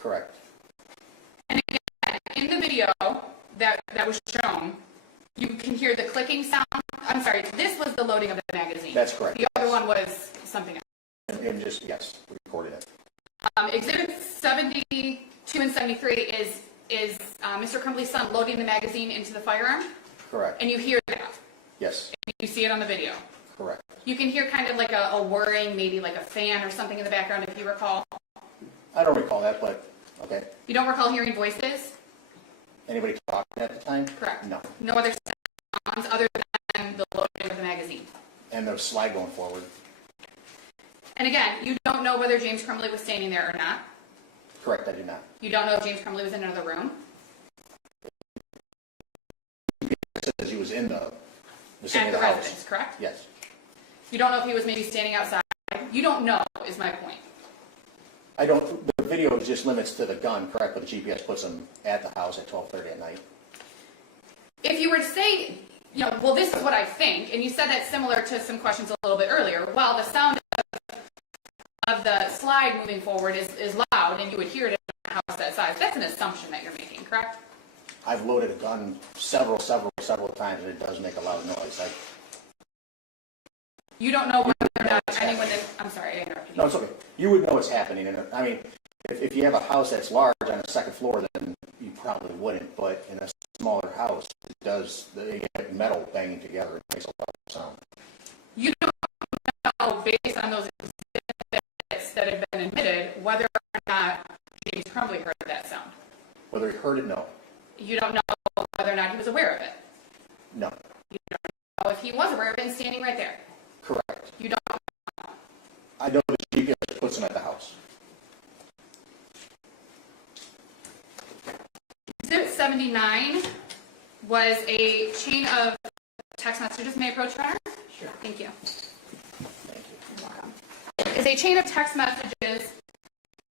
Correct. And again, in the video that was shown, you can hear the clicking sound. I'm sorry, this was the loading of the magazine. That's correct. The other one was something else. And just, yes, we recorded it. Exhibits 72 and 73 is Mr. Crumbley's son loading the magazine into the firearm. Correct. And you hear that. Yes. And you see it on the video. Correct. You can hear kind of like a whirring, maybe like a fan or something in the background, if you recall. I don't recall that, but okay. You don't recall hearing voices? Anybody talking at the time? Correct. No. No other sounds other than the loading of the magazine. And the slide going forward? And again, you don't know whether James Crumbley was standing there or not. Correct, I do not. You don't know if James Crumbley was in another room. It says he was in the At vicinity the of the house. residence, correct? Yes. You don't know if he was maybe standing outside. You don't know, is my point. I don't, the video just limits to the gun, correct, but the GPS puts him at the house at 12:30 at night. If you were to say, you know, well, this is what I think, and you said that similar to some questions a little bit earlier, well, the sound of the slide moving forward is loud, and you would hear it in a house that size. That's an assumption that you're making, correct? I've loaded a gun several times, and it does make a loud noise. You don't know whether or not anyone is, I'm sorry, I interrupted you. No, it's okay. You would know what's happening. I mean, if you have a house that's large on the second floor, then you probably wouldn't. But in a smaller house, it does, you get metal banging together. It makes a lot of sound. You don't know, based on those exhibits that have been admitted, whether or not James Crumbley heard that sound. Whether he heard it, no. You don't know whether or not he was aware of it. No. You don't know if he was aware of it and standing right there. Correct. You don't know. I know the GPS puts him at the house. Exhibit 79 was a chain of text messages. May I approach, Your Honor? Sure. Thank you. Thank you. You're welcome. It's a chain of text messages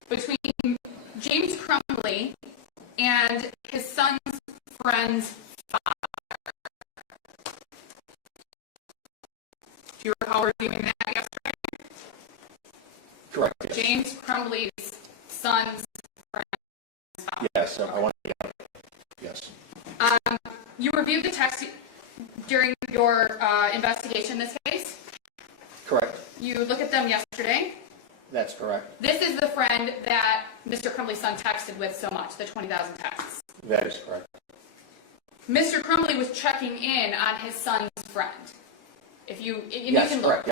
between James Crumbley and his son's friend's father. Do you recall reviewing that yesterday? Correct. Yes. James Crumbley's son's friend's father. Yes. I want to get it. Yes. You reviewed the text during your investigation in this case. Correct. You looked at them yesterday. That's correct. This is the friend that Mr. Crumbley's son texted with so much, the 20,000 texts. That is correct. Mr. Crumbley was checking in on his son's friend. If you, and Yes, you can correct.